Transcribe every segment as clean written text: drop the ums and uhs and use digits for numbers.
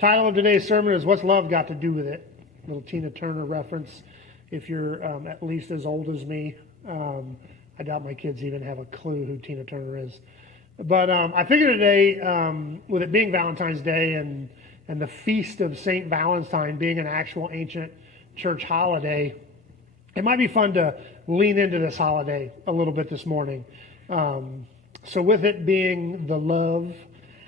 Title of today's sermon is What's Love Got to Do with It? Little Tina Turner reference. If you're at least as old as me, I doubt my kids even have a clue who Tina Turner is. But I figured today, with it being Valentine's Day and the feast of St. Valentine being an actual ancient church holiday, it might be fun to lean into this holiday a little bit this morning. So with it being the love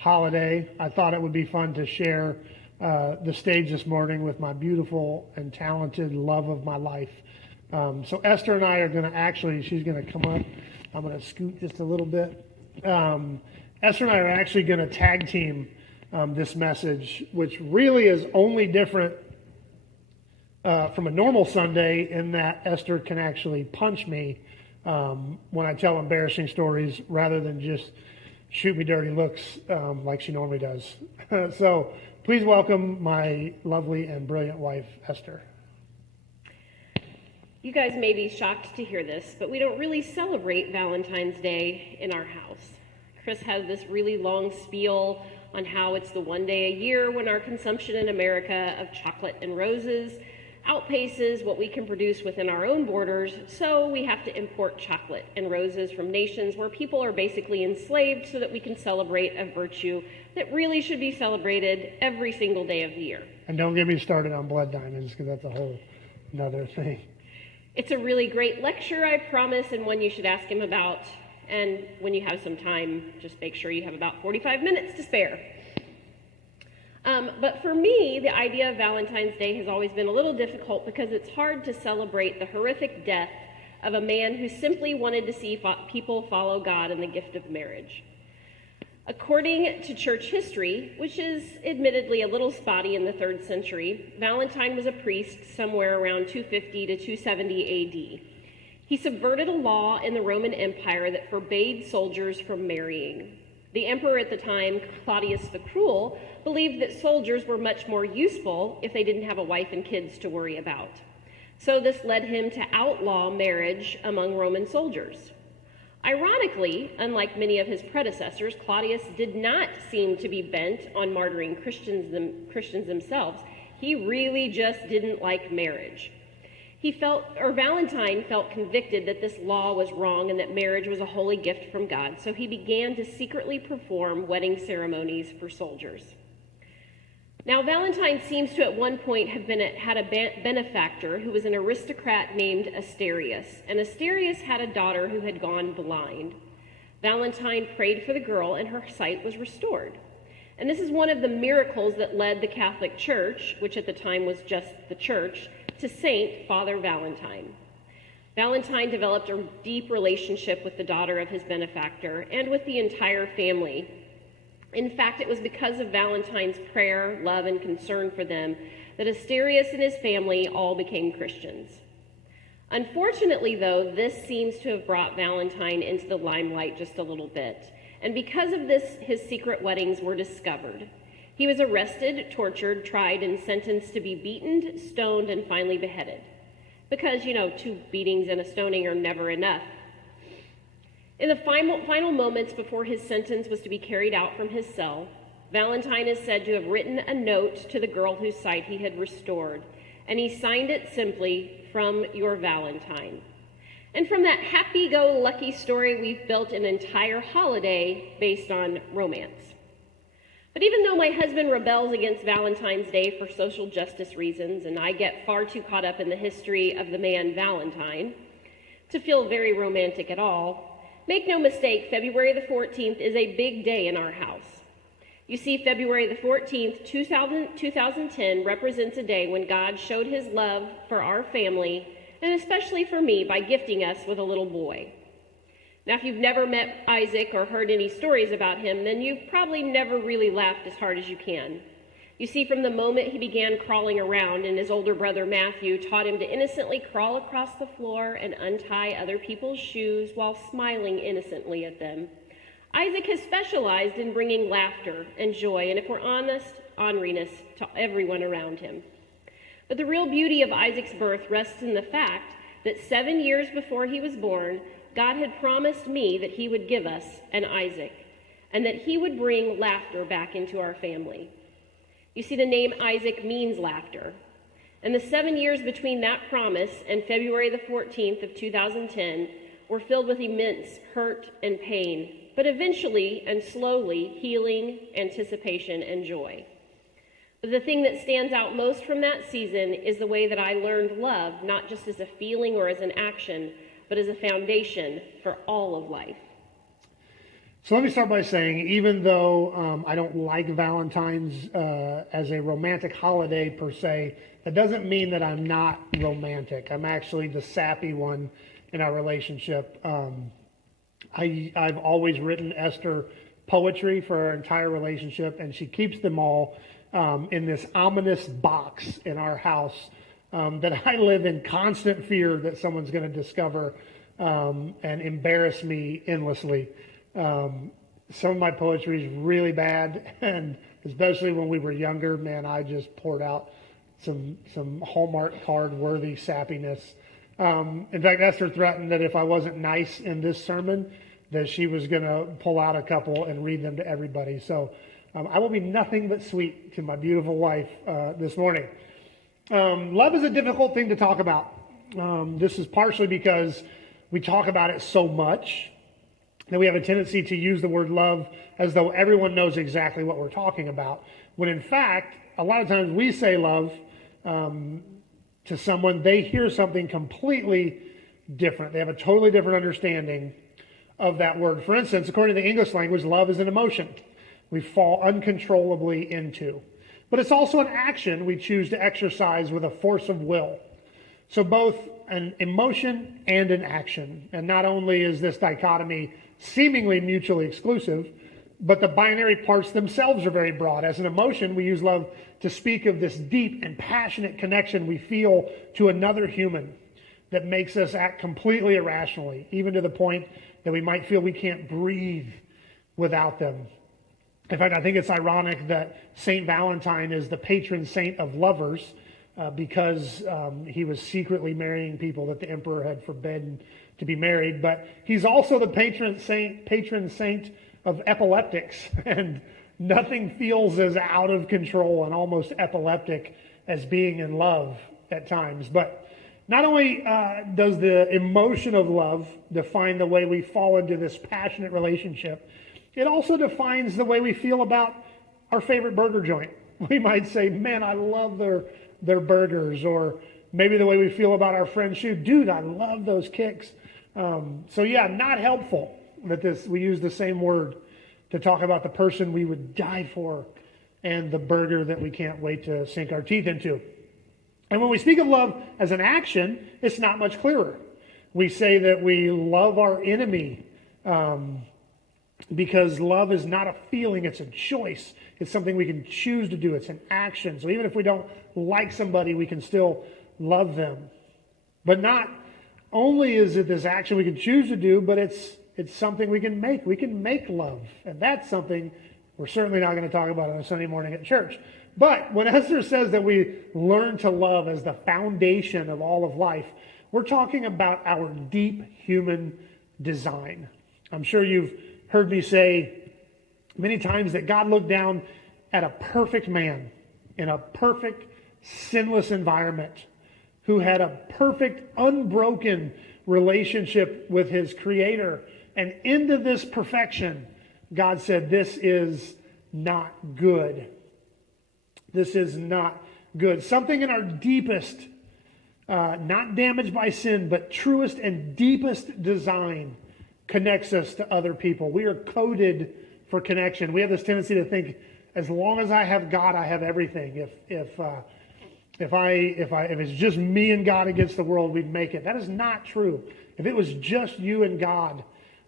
holiday, I thought it would be fun to share the stage this morning with my beautiful and talented love of my life. So Esther and I are going to she's going to come up. I'm going to scoot just a little bit. Esther and I are actually going to tag team this message, which really is only different from a normal Sunday in that Esther can actually punch me when I tell embarrassing stories rather than just shoot me dirty looks like she normally does. So please welcome my lovely and brilliant wife, Esther. You guys may be shocked to hear this, but we don't really celebrate Valentine's Day in our house. Chris has this really long spiel on how it's the one day a year when our consumption in America of chocolate and roses outpaces what we can produce within our own borders, so we have to import chocolate and roses from nations where people are basically enslaved so that we can celebrate a virtue that really should be celebrated every single day of the year. And don't get me started on blood diamonds, because that's a whole another thing. It's a really great lecture, I promise, and one you should ask him about. And when you have some time, just make sure you have about 45 minutes to spare. But for me, the idea of Valentine's Day has always been a little difficult because it's hard to celebrate the horrific death of a man who simply wanted to see people follow God in the gift of marriage. According to church history, which is admittedly a little spotty in the 3rd century, Valentine was a priest somewhere around 250 to 270 AD. He subverted a law in the Roman Empire that forbade soldiers from marrying. The emperor at the time, Claudius the Cruel, believed that soldiers were much more useful if they didn't have a wife and kids to worry about. So this led him to outlaw marriage among Roman soldiers. Ironically, unlike many of his predecessors, Claudius did not seem to be bent on martyring Christians themselves. He really just didn't like marriage. Valentine felt convicted that this law was wrong and that marriage was a holy gift from God, so he began to secretly perform wedding ceremonies for soldiers. Now, Valentine seems to at one point have had a benefactor who was an aristocrat named Asterius, and Asterius had a daughter who had gone blind. Valentine prayed for the girl, and her sight was restored. And this is one of the miracles that led the Catholic Church, which at the time was just the church, to Saint Father Valentine. Valentine developed a deep relationship with the daughter of his benefactor and with the entire family. In fact, it was because of Valentine's prayer, love, and concern for them that Asterius and his family all became Christians. Unfortunately, though, this seems to have brought Valentine into the limelight just a little bit. And because of this, his secret weddings were discovered. He was arrested, tortured, tried, and sentenced to be beaten, stoned, and finally beheaded. Because, 2 beatings and a stoning are never enough. In the final moments before his sentence was to be carried out from his cell, Valentine is said to have written a note to the girl whose sight he had restored, and he signed it simply, "From your Valentine." And from that happy-go-lucky story, we've built an entire holiday based on romance. But even though my husband rebels against Valentine's Day for social justice reasons, and I get far too caught up in the history of the man Valentine to feel very romantic at all, make no mistake, February the 14th is a big day in our house. You see, February the 14th, 2010 represents a day when God showed his love for our family, and especially for me, by gifting us with a little boy. Now, if you've never met Isaac or heard any stories about him, then you've probably never really laughed as hard as you can. You see, from the moment he began crawling around, and his older brother Matthew taught him to innocently crawl across the floor and untie other people's shoes while smiling innocently at them, Isaac has specialized in bringing laughter and joy, and if we're honest, orneriness to everyone around him. But the real beauty of Isaac's birth rests in the fact that 7 years before he was born, God had promised me that he would give us an Isaac, and that he would bring laughter back into our family. You see, the name Isaac means laughter. And the 7 years between that promise and February the 14th of 2010 were filled with immense hurt and pain, but eventually and slowly healing, anticipation, and joy. But the thing that stands out most from that season is the way that I learned love, not just as a feeling or as an action, but as a foundation for all of life. So let me start by saying, even though I don't like Valentine's as a romantic holiday per se, that doesn't mean that I'm not romantic. I'm actually the sappy one in our relationship. I've always written Esther poetry for our entire relationship, and she keeps them all in this ominous box in our house that I live in constant fear that someone's going to discover and embarrass me endlessly. Some of my poetry is really bad, and especially when we were younger, man, I just poured out some Hallmark card worthy sappiness. In fact, Esther threatened that if I wasn't nice in this sermon, that she was going to pull out a couple and read them to everybody. So I will be nothing but sweet to my beautiful wife this morning. Love is a difficult thing to talk about. This is partially because we talk about it so much that we have a tendency to use the word love as though everyone knows exactly what we're talking about, when in fact, a lot of times we say love to someone, they hear something completely different. They have a totally different understanding of that word. For instance, according to the English language, love is an emotion we fall uncontrollably into. But it's also an action we choose to exercise with a force of will. So both an emotion and an action. And not only is this dichotomy seemingly mutually exclusive, but the binary parts themselves are very broad. As an emotion, we use love to speak of this deep and passionate connection we feel to another human that makes us act completely irrationally, even to the point that we might feel we can't breathe without them. In fact, I think it's ironic that Saint Valentine is the patron saint of lovers because he was secretly marrying people that the emperor had forbidden to be married. But he's also the patron saint of epileptics, and nothing feels as out of control and almost epileptic as being in love at times. But not only does the emotion of love define the way we fall into this passionate relationship, it also defines the way we feel about our favorite burger joint. We might say, man, I love their burgers, or maybe the way we feel about our friend's shoe. Dude, I love those kicks. So yeah, not helpful that we use the same word to talk about the person we would die for and the burger that we can't wait to sink our teeth into. And when we speak of love as an action, it's not much clearer. We say that we love our enemy because love is not a feeling, it's a choice. It's something we can choose to do. It's an action. So even if we don't like somebody, we can still love them. But not only is it this action we can choose to do, but it's something we can make. We can make love. And that's something we're certainly not going to talk about on a Sunday morning at church. But when Esther says that we learn to love as the foundation of all of life, we're talking about our deep human design. I'm sure you've heard me say many times that God looked down at a perfect man in a perfect, sinless environment who had a perfect, unbroken relationship with his Creator. And into this perfection, God said, this is not good. This is not good. Something in our deepest, not damaged by sin, but truest and deepest design connects us to other people. We are coded for connection. We have this tendency to think, as long as I have God, I have everything. If it's just me and God against the world, we'd make it. That is not true. If it was just you and God,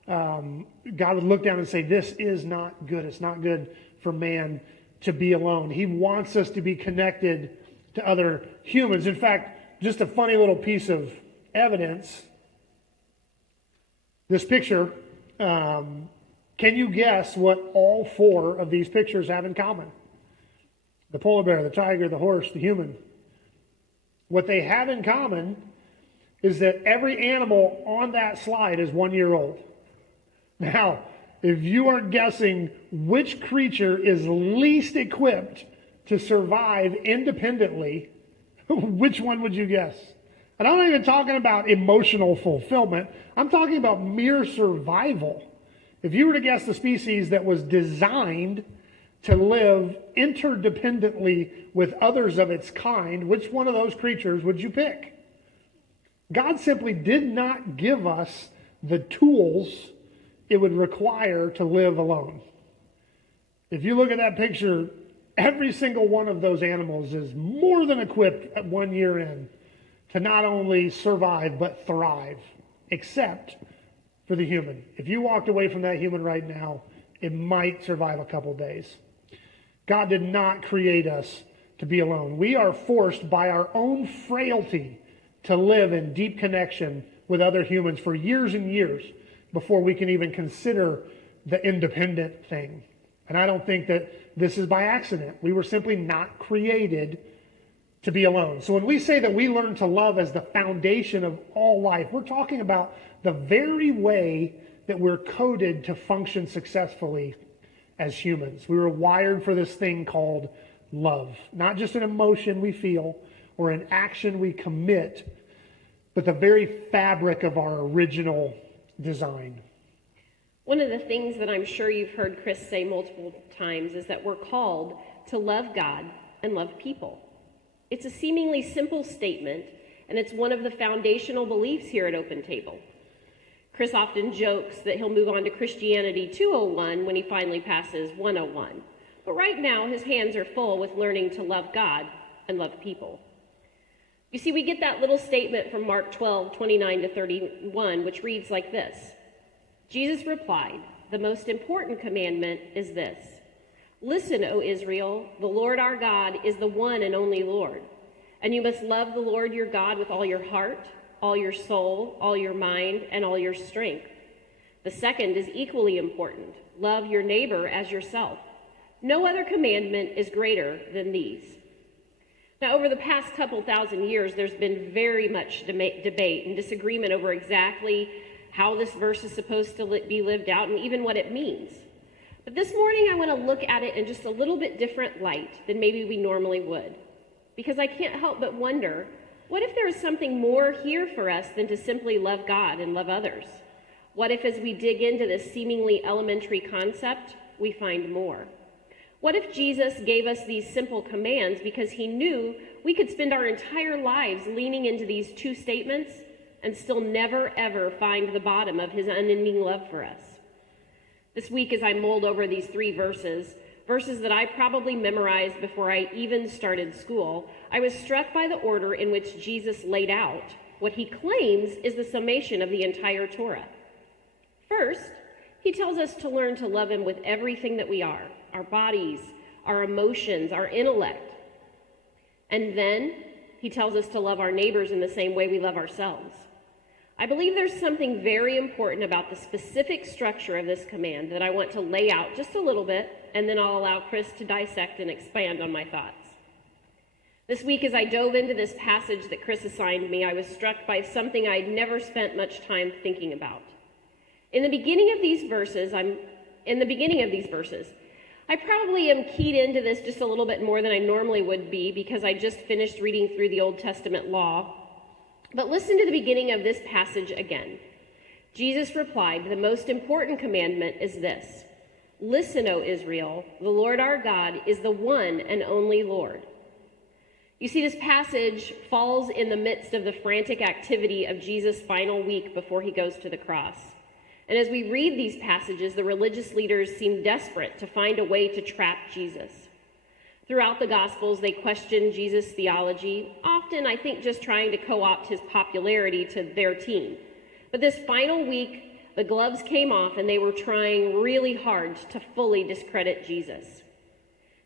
God would look down and say, this is not good. It's not good for man to be alone. He wants us to be connected to other humans. In fact, just a funny little piece of evidence. This picture, can you guess what all four of these pictures have in common? The polar bear, the tiger, the horse, the human. What they have in common is that every animal on that slide is 1 year old. Now, if you are guessing which creature is least equipped to survive independently, which one would you guess? And I'm not even talking about emotional fulfillment. I'm talking about mere survival. If you were to guess the species that was designed to live interdependently with others of its kind, which one of those creatures would you pick? God simply did not give us the tools it would require to live alone. If you look at that picture, every single one of those animals is more than equipped at 1 year in to not only survive but thrive, except for the human. If you walked away from that human right now, it might survive a couple days. God did not create us to be alone. We are forced by our own frailty to live in deep connection with other humans for years and years before we can even consider the independent thing. And I don't think that this is by accident. We were simply not created to be alone. So when we say that we learn to love as the foundation of all life, we're talking about the very way that we're coded to function successfully as humans. We were wired for this thing called love. Not just an emotion we feel or an action we commit, but the very fabric of our original design. One of the things that I'm sure you've heard Chris say multiple times is that we're called to love God and love people. It's a seemingly simple statement, and it's one of the foundational beliefs here at Open Table. Chris often jokes that he'll move on to Christianity 201 when he finally passes 101. But right now, his hands are full with learning to love God and love people. You see, we get that little statement from Mark 12:29-31, which reads like this. Jesus replied, "The most important commandment is this. Listen, O Israel, the Lord our God is the one and only Lord. And you must love the Lord your God with all your heart, all your soul, all your mind, and all your strength. The second is equally important. Love your neighbor as yourself. No other commandment is greater than these." Now, over the past couple thousand years, there's been very much debate and disagreement over exactly how this verse is supposed to be lived out and even what it means. But this morning, I want to look at it in just a little bit different light than maybe we normally would. Because I can't help but wonder, what if there is something more here for us than to simply love God and love others? What if as we dig into this seemingly elementary concept, we find more? What if Jesus gave us these simple commands because he knew we could spend our entire lives leaning into these two statements and still never, ever find the bottom of his unending love for us? This week, as I mulled over these three verses that I probably memorized before I even started school, I was struck by the order in which Jesus laid out what he claims is the summation of the entire Torah. First, he tells us to learn to love him with everything that we are, our bodies, our emotions, our intellect. And then he tells us to love our neighbors in the same way we love ourselves. I believe there's something very important about the specific structure of this command that I want to lay out just a little bit, and then I'll allow Chris to dissect and expand on my thoughts. This week, as I dove into this passage that Chris assigned me, I was struck by something I'd never spent much time thinking about. In the beginning of these verses, I probably am keyed into this just a little bit more than I normally would be because I just finished reading through the Old Testament law. But listen to the beginning of this passage again. Jesus replied, "The most important commandment is this. Listen, O Israel, the Lord our God is the one and only Lord." You see, this passage falls in the midst of the frantic activity of Jesus' final week before he goes to the cross. And as we read these passages, the religious leaders seem desperate to find a way to trap Jesus. Throughout the Gospels, they question Jesus' theology, often, I think, just trying to co-opt his popularity to their team. But this final week, the gloves came off and they were trying really hard to fully discredit Jesus.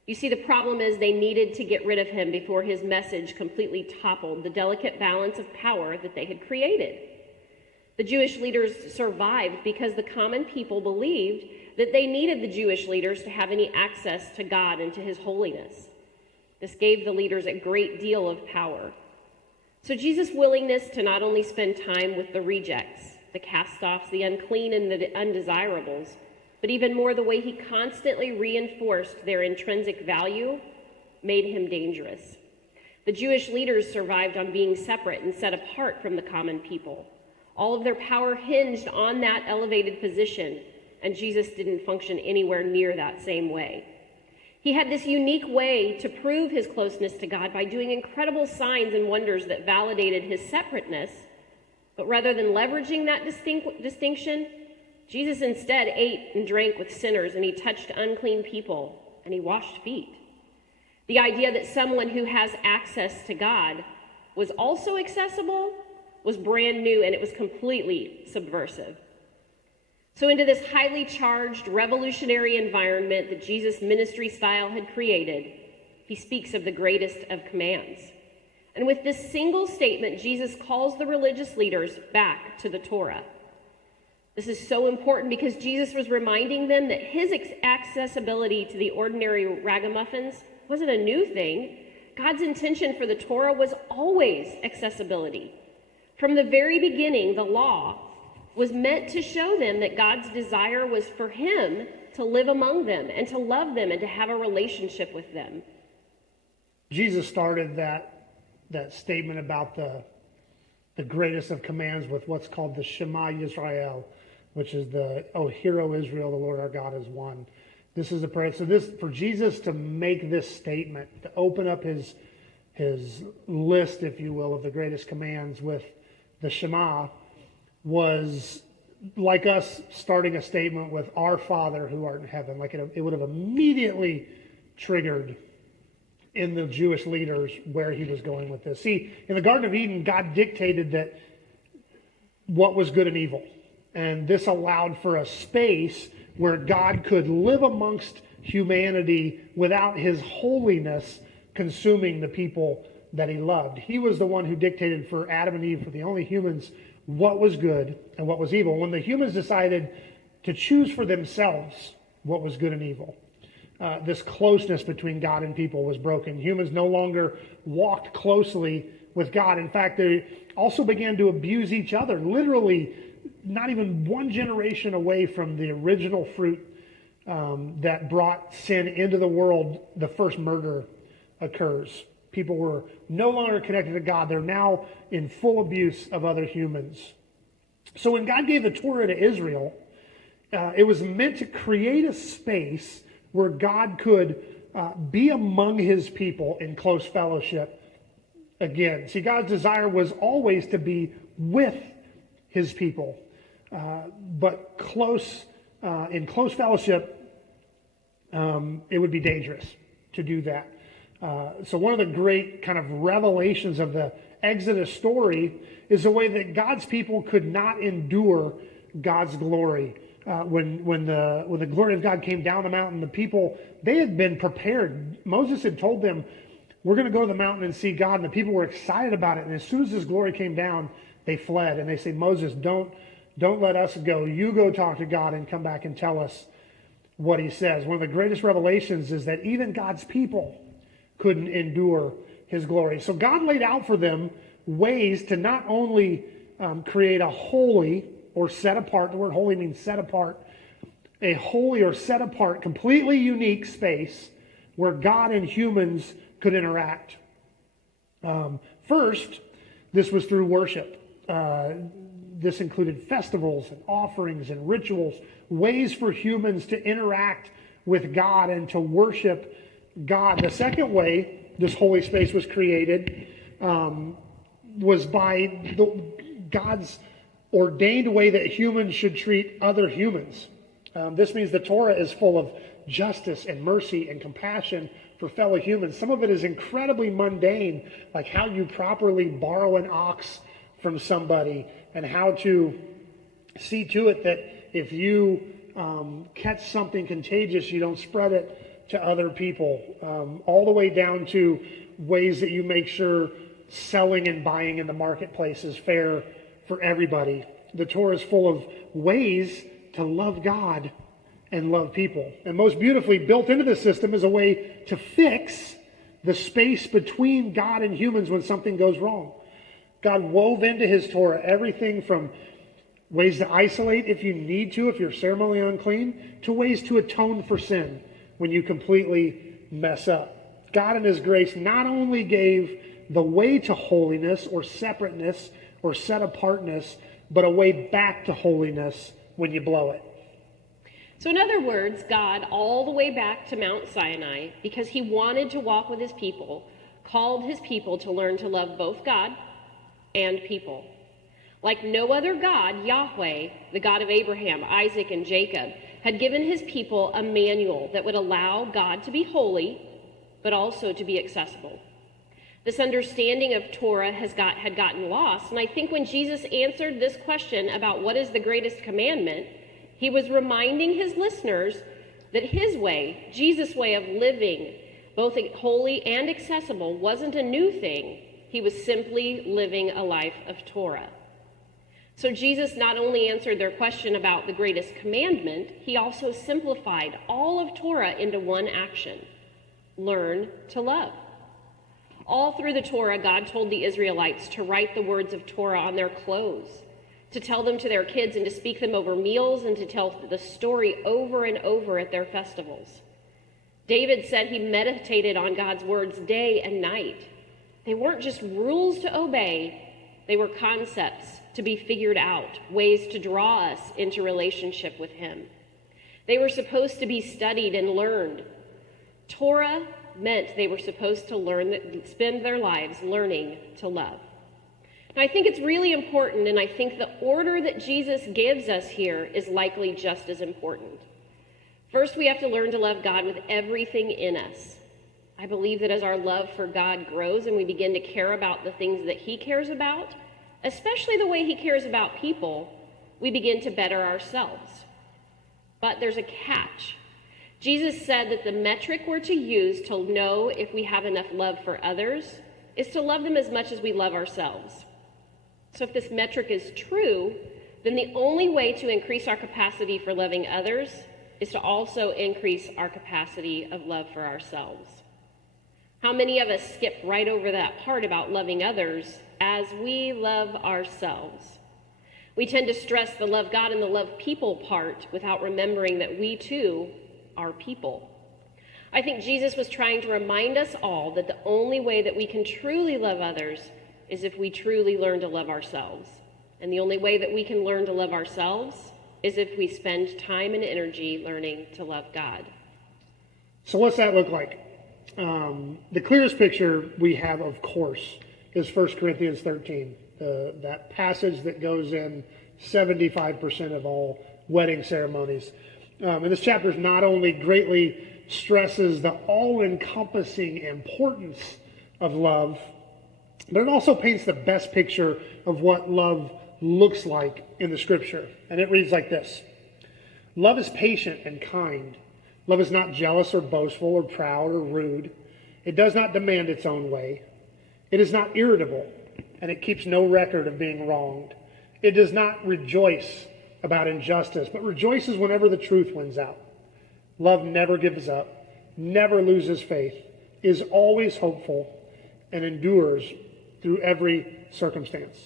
You see, the problem is they needed to get rid of him before his message completely toppled the delicate balance of power that they had created. The Jewish leaders survived because the common people believed that they needed the Jewish leaders to have any access to God and to his holiness. This gave the leaders a great deal of power. So Jesus' willingness to not only spend time with the rejects, the cast-offs, the unclean, and the undesirables, but even more the way he constantly reinforced their intrinsic value made him dangerous. The Jewish leaders survived on being separate and set apart from the common people. All of their power hinged on that elevated position, and Jesus didn't function anywhere near that same way. He had this unique way to prove his closeness to God by doing incredible signs and wonders that validated his separateness. But rather than leveraging that distinction, Jesus instead ate and drank with sinners, and he touched unclean people, and he washed feet. The idea that someone who has access to God was also accessible was brand new, and it was completely subversive. So into this highly charged, revolutionary environment that Jesus' ministry style had created, he speaks of the greatest of commands. And with this single statement, Jesus calls the religious leaders back to the Torah. This is so important because Jesus was reminding them that his accessibility to the ordinary ragamuffins wasn't a new thing. God's intention for the Torah was always accessibility. From the very beginning, the law was meant to show them that God's desire was for him to live among them and to love them and to have a relationship with them. Jesus started that statement about the greatest of commands with what's called the Shema Yisrael, which is O hear, O Israel, the Lord our God is one. This is the prayer. So for Jesus to make this statement, to open up his list, if you will, of the greatest commands with the Shema, was like us starting a statement with our Father who art in heaven. Like it would have immediately triggered in the Jewish leaders where he was going with this. See, in the Garden of Eden, God dictated that what was good and evil. And this allowed for a space where God could live amongst humanity without his holiness consuming the people that he loved. He was the one who dictated for Adam and Eve, for the only humans, what was good and what was evil. When the humans decided to choose for themselves what was good and evil, this closeness between God and people was broken. Humans no longer walked closely with God. In fact, they also began to abuse each other, literally not even one generation away from the original fruit that brought sin into the world. The first murder occurs. People were no longer connected to God. They're now in full abuse of other humans. So when God gave the Torah to Israel, it was meant to create a space where God could be among his people in close fellowship again. See, God's desire was always to be with his people, but in close fellowship, it would be dangerous to do that. So one of the great kind of revelations of the Exodus story is the way that God's people could not endure God's glory. When the glory of God came down the mountain, the people, they had been prepared. Moses had told them, we're going to go to the mountain and see God. And the people were excited about it. And as soon as his glory came down, they fled. And they say, Moses, don't let us go. You go talk to God and come back and tell us what he says. One of the greatest revelations is that even God's people couldn't endure his glory. So God laid out for them ways to not only create a holy or set apart, the word holy means set apart, a holy or set apart, completely unique space where God and humans could interact. First, this was through worship. This included festivals and offerings and rituals, ways for humans to interact with God and to worship God. The second way this holy space was created was by God's ordained way that humans should treat other humans. This means the Torah is full of justice and mercy and compassion for fellow humans. Some of it is incredibly mundane, like how you properly borrow an ox from somebody and how to see to it that if you catch something contagious, you don't spread it to other people, all the way down to ways that you make sure selling and buying in the marketplace is fair for everybody. The Torah is full of ways to love God and love people. And most beautifully built into this system is a way to fix the space between God and humans when something goes wrong. God wove into his Torah everything from ways to isolate if you need to, if you're ceremonially unclean, to ways to atone for sin when you completely mess up. God in his grace not only gave the way to holiness or separateness or set apartness, but a way back to holiness when you blow it. So in other words, God, all the way back to Mount Sinai, because he wanted to walk with his people, called his people to learn to love both God and people. Like no other God, Yahweh, the God of Abraham, Isaac, and Jacob, had given his people a manual that would allow God to be holy, but also to be accessible. This understanding of Torah had gotten lost, and I think when Jesus answered this question about what is the greatest commandment, he was reminding his listeners that his way, Jesus' way of living, both holy and accessible, wasn't a new thing. He was simply living a life of Torah. So Jesus not only answered their question about the greatest commandment, he also simplified all of Torah into one action: learn to love. All through the Torah, God told the Israelites to write the words of Torah on their clothes, to tell them to their kids and to speak them over meals and to tell the story over and over at their festivals. David said he meditated on God's words day and night. They weren't just rules to obey, they were concepts to be figured out, ways to draw us into relationship with him. They were supposed to be studied and learned. Torah meant they were supposed to spend their lives learning to love. Now, I think it's really important, and I think the order that Jesus gives us here is likely just as important. First, we have to learn to love God with everything in us. I believe that as our love for God grows and we begin to care about the things that he cares about, especially the way he cares about people, we begin to better ourselves. But there's a catch. Jesus said that the metric we're to use to know if we have enough love for others is to love them as much as we love ourselves. So if this metric is true, then the only way to increase our capacity for loving others is to also increase our capacity of love for ourselves. How many of us skip right over that part about loving others as we love ourselves? We tend to stress the love God and the love people part without remembering that we too are people. I think Jesus was trying to remind us all that the only way that we can truly love others is if we truly learn to love ourselves. And the only way that we can learn to love ourselves is if we spend time and energy learning to love God. So what's that look like? The clearest picture we have, of course, is 1 Corinthians 13, that passage that goes in 75% of all wedding ceremonies. And this chapter not only greatly stresses the all-encompassing importance of love, but it also paints the best picture of what love looks like in the scripture. And it reads like this: love is patient and kind. Love is not jealous or boastful or proud or rude. It does not demand its own way. It is not irritable, and it keeps no record of being wronged. It does not rejoice about injustice, but rejoices whenever the truth wins out. Love never gives up, never loses faith, is always hopeful, and endures through every circumstance.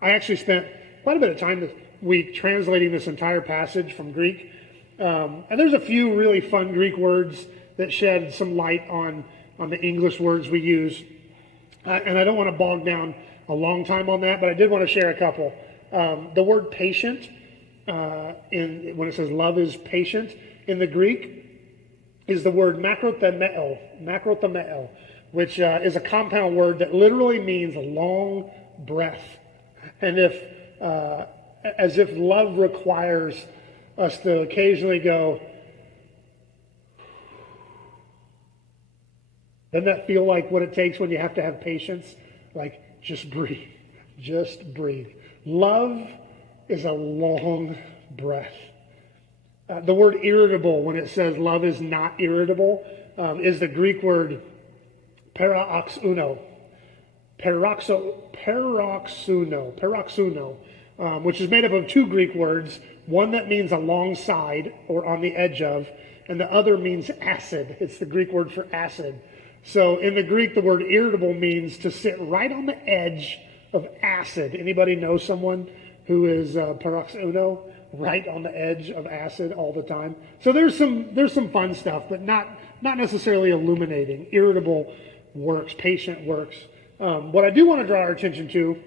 I actually spent quite a bit of time this week translating this entire passage from Greek. And there's a few really fun Greek words that shed some light on the English words we use. And I don't want to bog down a long time on that, but I did want to share a couple. The word patient, when it says love is patient, in the Greek is the word makrothemeo, which is a compound word that literally means long breath. And as if love requires us to occasionally go, doesn't that feel like what it takes when you have to have patience? Like, just breathe. Just breathe. Love is a long breath. The word irritable, when it says love is not irritable, is the Greek word paroxuno, which is made up of two Greek words, one that means alongside or on the edge of, and the other means acid. It's the Greek word for acid. So in the Greek, the word irritable means to sit right on the edge of acid. Anybody know someone who is paroxuno, right on the edge of acid all the time? So there's some fun stuff, but not not necessarily illuminating. Irritable works, patient works. What I do want to draw our attention to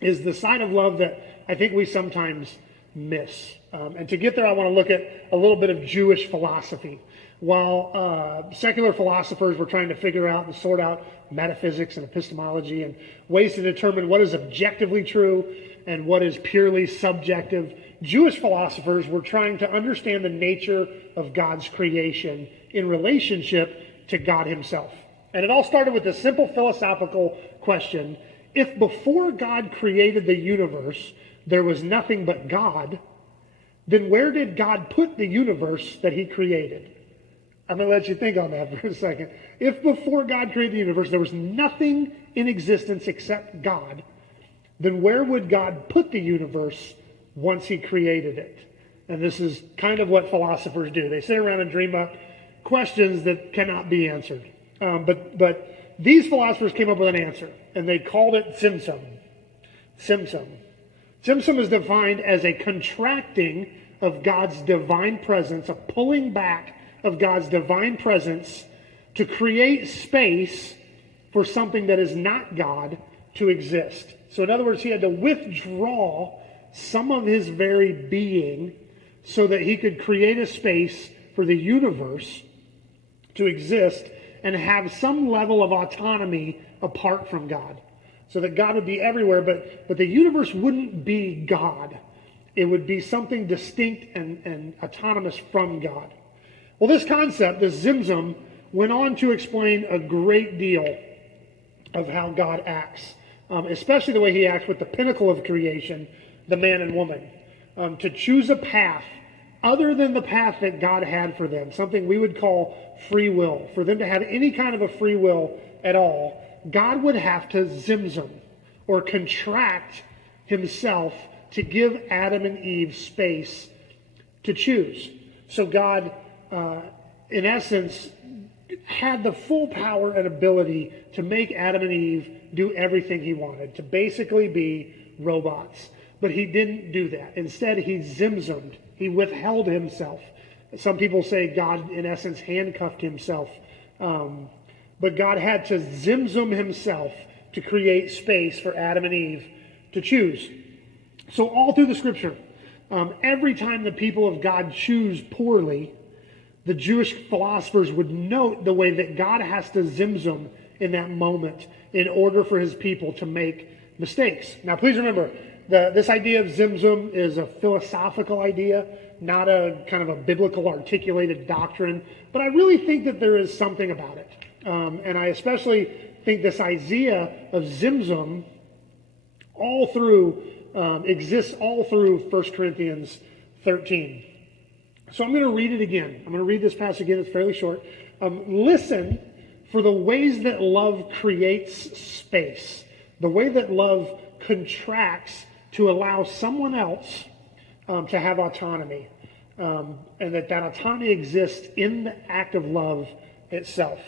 is the side of love that I think we sometimes miss. And to get there, I want to look at a little bit of Jewish philosophy. While secular philosophers were trying to figure out and sort out metaphysics and epistemology and ways to determine what is objectively true and what is purely subjective, Jewish philosophers were trying to understand the nature of God's creation in relationship to God himself. And it all started with a simple philosophical question. If before God created the universe, there was nothing but God, then where did God put the universe that he created? I'm going to let you think on that for a second. If before God created the universe, there was nothing in existence except God, then where would God put the universe once he created it? And this is kind of what philosophers do. They sit around and dream up questions that cannot be answered. But these philosophers came up with an answer, and they called it Tzimtzum. Tzimtzum. Tzimtzum is defined as a contracting of God's divine presence, a pulling back of God's divine presence to create space for something that is not God to exist. So in other words, he had to withdraw some of his very being so that he could create a space for the universe to exist and have some level of autonomy apart from God. So that God would be everywhere, but the universe wouldn't be God. It would be something distinct and autonomous from God. Well, this concept, this Tzimtzum, went on to explain a great deal of how God acts, especially the way he acts with the pinnacle of creation, the man and woman, to choose a path other than the path that God had for them, something we would call free will. For them to have any kind of a free will at all, God would have to Tzimtzum, or contract himself to give Adam and Eve space to choose. So God, in essence, had the full power and ability to make Adam and Eve do everything he wanted, to basically be robots. But he didn't do that. Instead, he Tzimtzumed. He withheld himself. Some people say God, in essence, handcuffed himself. But God had to Tzimtzum himself to create space for Adam and Eve to choose. So all through the scripture, every time the people of God choose poorly, the Jewish philosophers would note the way that God has to Tzimtzum in that moment in order for his people to make mistakes. Now, please remember, this idea of Tzimtzum is a philosophical idea, not a kind of a biblical articulated doctrine. But I really think that there is something about it. And I especially think this idea of Tzimtzum exists all through 1 Corinthians 13. So I'm going to read it again. I'm going to read this passage again. It's fairly short. Listen for the ways that love creates space, the way that love contracts to allow someone else to have autonomy, and that autonomy exists in the act of love itself.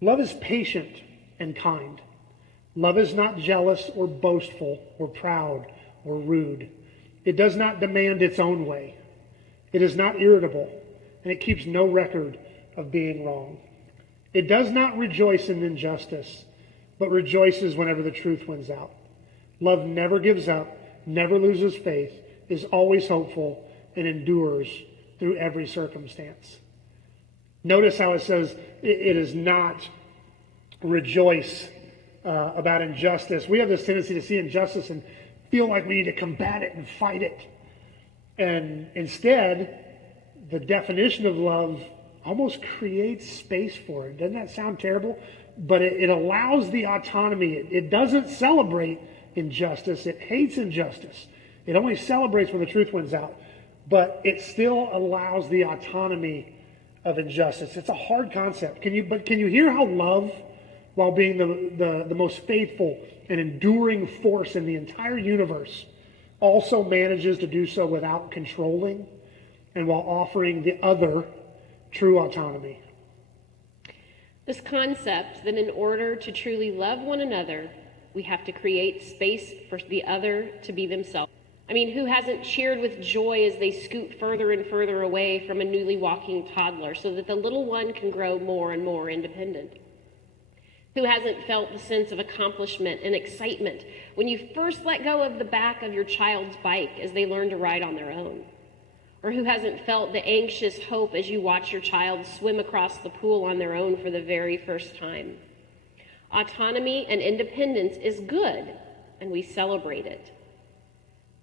Love is patient and kind. Love is not jealous or boastful or proud or rude. It does not demand its own way. It is not irritable, and it keeps no record of being wrong. It does not rejoice in injustice, but rejoices whenever the truth wins out. Love never gives up, never loses faith, is always hopeful, and endures through every circumstance. Notice how it says it is not rejoice about injustice. We have this tendency to see injustice and feel like we need to combat it and fight it. And instead, the definition of love almost creates space for it. Doesn't that sound terrible? But it allows the autonomy. It doesn't celebrate injustice. It hates injustice. It only celebrates when the truth wins out. But it still allows the autonomy of injustice. It's a hard concept. Can you hear how love, while being the most faithful and enduring force in the entire universe, also manages to do so without controlling and while offering the other true autonomy? This concept that in order to truly love one another, we have to create space for the other to be themselves. I mean, who hasn't cheered with joy as they scoot further and further away from a newly walking toddler so that the little one can grow more and more independent? Who hasn't felt the sense of accomplishment and excitement when you first let go of the back of your child's bike as they learn to ride on their own? Or who hasn't felt the anxious hope as you watch your child swim across the pool on their own for the very first time? Autonomy and independence is good, and we celebrate it.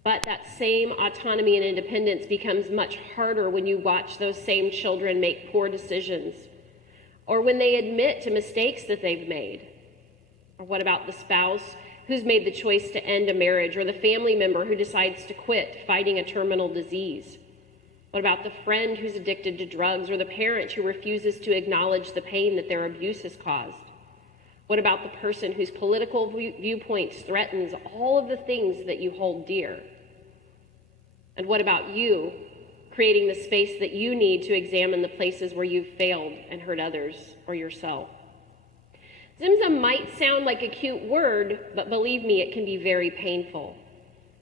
But that same autonomy and independence becomes much harder when you watch those same children make poor decisions, or when they admit to mistakes that they've made. Or what about the spouse who's made the choice to end a marriage, or the family member who decides to quit fighting a terminal disease? What about the friend who's addicted to drugs, or the parent who refuses to acknowledge the pain that their abuse has caused? What about the person whose political viewpoints threatens all of the things that you hold dear? And what about you, creating the space that you need to examine the places where you've failed and hurt others or yourself? Zimzum might sound like a cute word, but believe me, it can be very painful.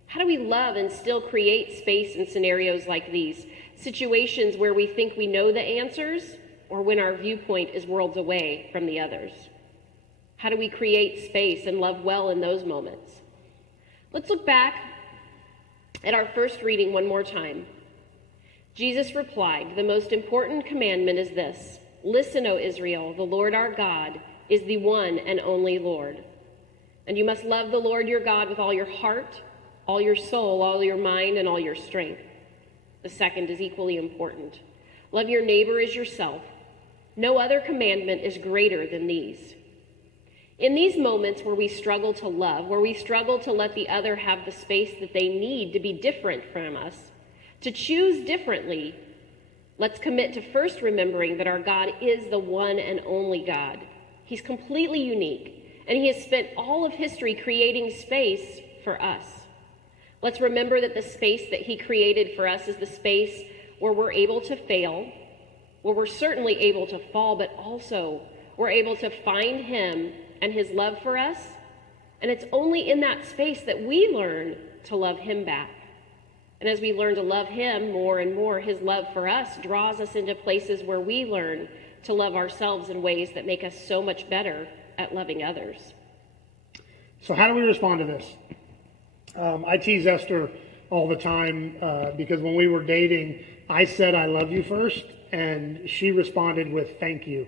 How do we love and still create space in scenarios like these? Situations where we think we know the answers, or when our viewpoint is worlds away from the others? How do we create space and love well in those moments? Let's look back at our first reading one more time. Jesus replied, "The most important commandment is this: Listen, O Israel, the Lord our God is the one and only Lord. And you must love the Lord your God with all your heart, all your soul, all your mind, and all your strength." The second is equally important. Love your neighbor as yourself. No other commandment is greater than these. In these moments where we struggle to love, where we struggle to let the other have the space that they need to be different from us, to choose differently, let's commit to first remembering that our God is the one and only God. He's completely unique, and he has spent all of history creating space for us. Let's remember that the space that he created for us is the space where we're able to fail, where we're certainly able to fall, but also we're able to find him and his love for us. And it's only in that space that we learn to love him back. And as we learn to love him more and more, his love for us draws us into places where we learn to love ourselves in ways that make us so much better at loving others. So how do we respond to this? I tease Esther all the time because when we were dating, I said I love you first, and she responded with thank you.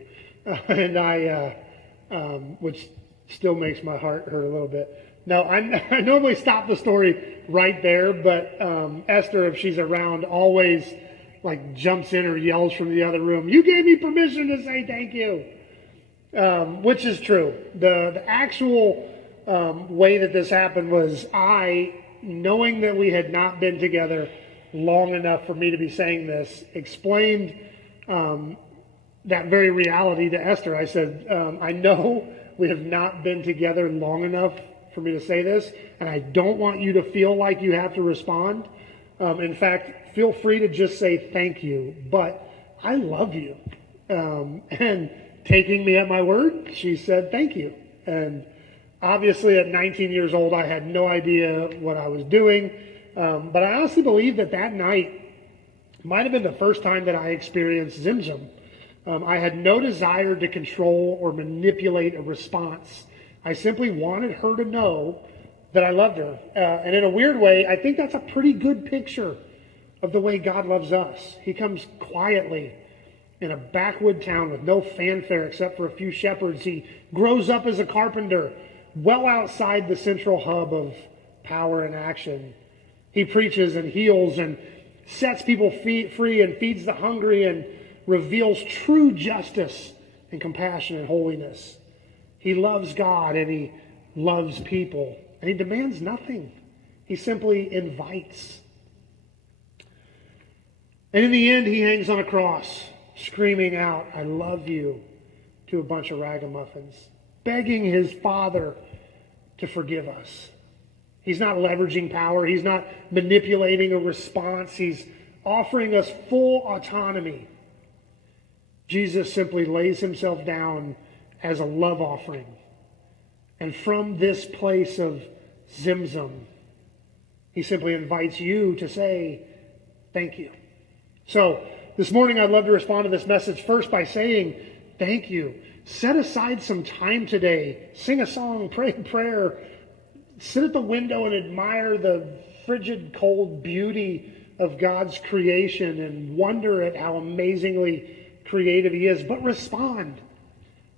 Which still makes my heart hurt a little bit. Now, I normally stop the story right there, but Esther, if she's around, always like jumps in or yells from the other room, "You gave me permission to say thank you," which is true. The actual way that this happened was knowing that we had not been together long enough for me to be saying this, explained that very reality to Esther. I said, I know we have not been together long enough for me to say this, and I don't want you to feel like you have to respond. In fact, feel free to just say thank you, but I love you. And taking me at my word, she said thank you. And obviously at 19 years old, I had no idea what I was doing. But I honestly believe that night might have been the first time that I experienced Zimzum. I had no desire to control or manipulate a response. I simply wanted her to know that I loved her. And in a weird way, I think that's a pretty good picture of the way God loves us. He comes quietly in a backwood town with no fanfare except for a few shepherds. He grows up as a carpenter, well outside the central hub of power and action. He preaches and heals and sets people free and feeds the hungry and reveals true justice and compassion and holiness. He loves God and he loves people, and he demands nothing. He simply invites. And in the end, he hangs on a cross, screaming out, "I love you," to a bunch of ragamuffins, begging his Father to forgive us. He's not leveraging power. He's not manipulating a response. He's offering us full autonomy. Jesus simply lays himself down as a love offering. And from this place of Zimzum, He simply invites you to say, thank you. So this morning I'd love to respond to this message first by saying, thank you. Set aside some time today. Sing a song, pray a prayer. Sit at the window and admire the frigid, cold beauty of God's creation and wonder at how amazingly creative He is. But respond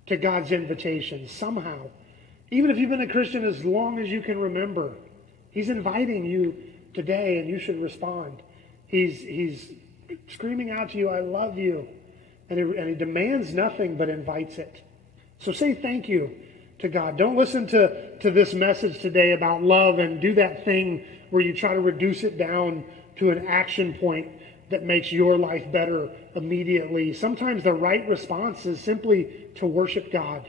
to God's invitation somehow. Even if you've been a Christian as long as you can remember, He's inviting you today, and you should respond. He's screaming out to you, I love you. And He demands nothing but invites it. So say thank you to God. Don't listen to this message today about love and do that thing where you try to reduce it down to an action point that makes your life better immediately. Sometimes the right response is simply to worship God.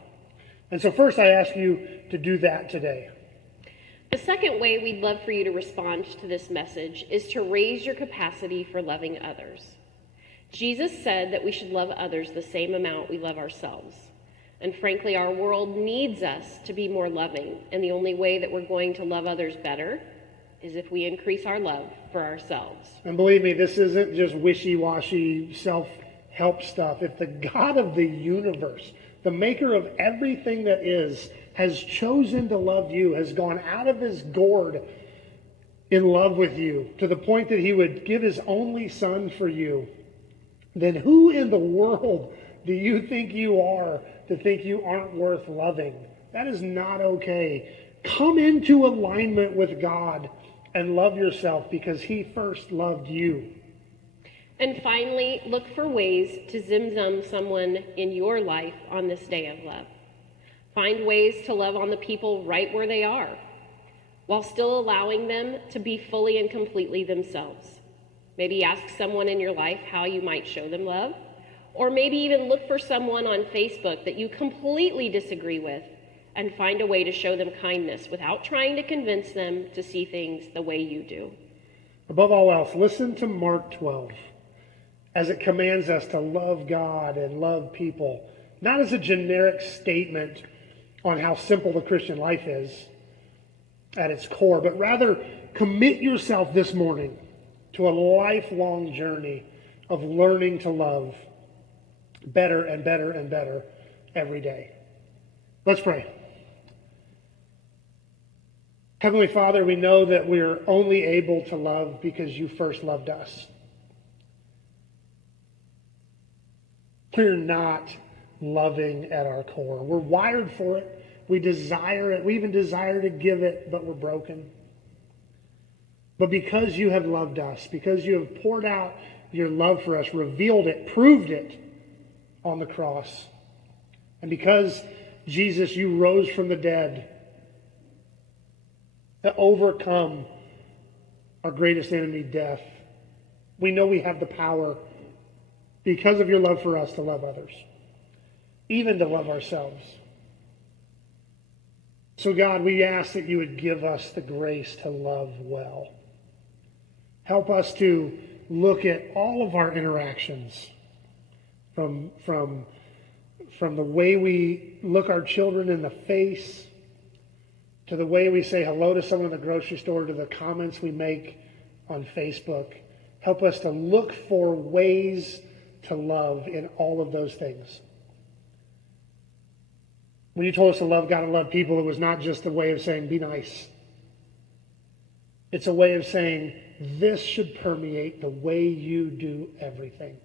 And so first I ask you to do that today. The second way we'd love for you to respond to this message is to raise your capacity for loving others. Jesus said that we should love others the same amount we love ourselves. And frankly, our world needs us to be more loving. And the only way that we're going to love others better is if we increase our love for ourselves. And believe me, this isn't just wishy-washy self-help stuff. If the God of the universe, the maker of everything that is, has chosen to love you, has gone out of His gourd in love with you, to the point that He would give His only Son for you, then who in the world do you think you are to think you aren't worth loving? That is not okay. Come into alignment with God and love yourself because He first loved you. And finally, look for ways to zim-zum someone in your life on this day of love. Find ways to love on the people right where they are, while still allowing them to be fully and completely themselves. Maybe ask someone in your life how you might show them love, or maybe even look for someone on Facebook that you completely disagree with and find a way to show them kindness without trying to convince them to see things the way you do. Above all else, listen to Mark 12 as it commands us to love God and love people, not as a generic statement on how simple the Christian life is at its core, but rather commit yourself this morning to a lifelong journey of learning to love better and better and better every day. Let's pray. Heavenly Father, we know that we're only able to love because you first loved us. We're not loving at our core. We're wired for it. We desire it. We even desire to give it, but we're broken. But because you have loved us, because you have poured out your love for us, revealed it, proved it on the cross, and because, Jesus, you rose from the dead to overcome our greatest enemy, death, we know we have the power, because of your love for us, to love others, even to love ourselves. So God, we ask that you would give us the grace to love well. Help us to look at all of our interactions from the way we look our children in the face, to the way we say hello to someone in the grocery store, to the comments we make on Facebook. Help us to look for ways to love in all of those things. When you told us to love God and love people, it was not just a way of saying, be nice. It's a way of saying, this should permeate the way you do everything.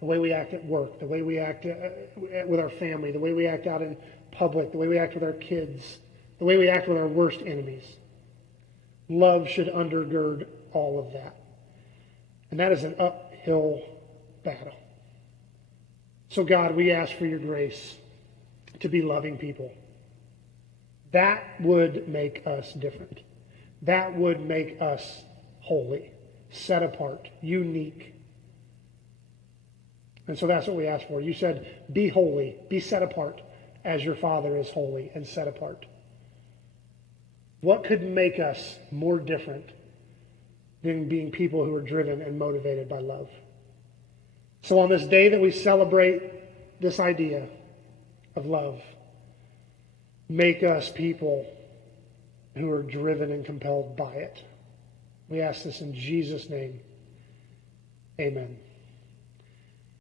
The way we act at work, the way we act with our family, the way we act out in public, the way we act with our kids, the way we act with our worst enemies. Love should undergird all of that. And that is an uphill battle. So God, we ask for your grace to be loving people. That would make us different. That would make us holy, set apart, unique. And so that's what we ask for. You said, be holy, be set apart as your Father is holy and set apart. What could make us more different than being people who are driven and motivated by love? So on this day that we celebrate this idea of love, make us people who are driven and compelled by it. We ask this in Jesus' name. Amen.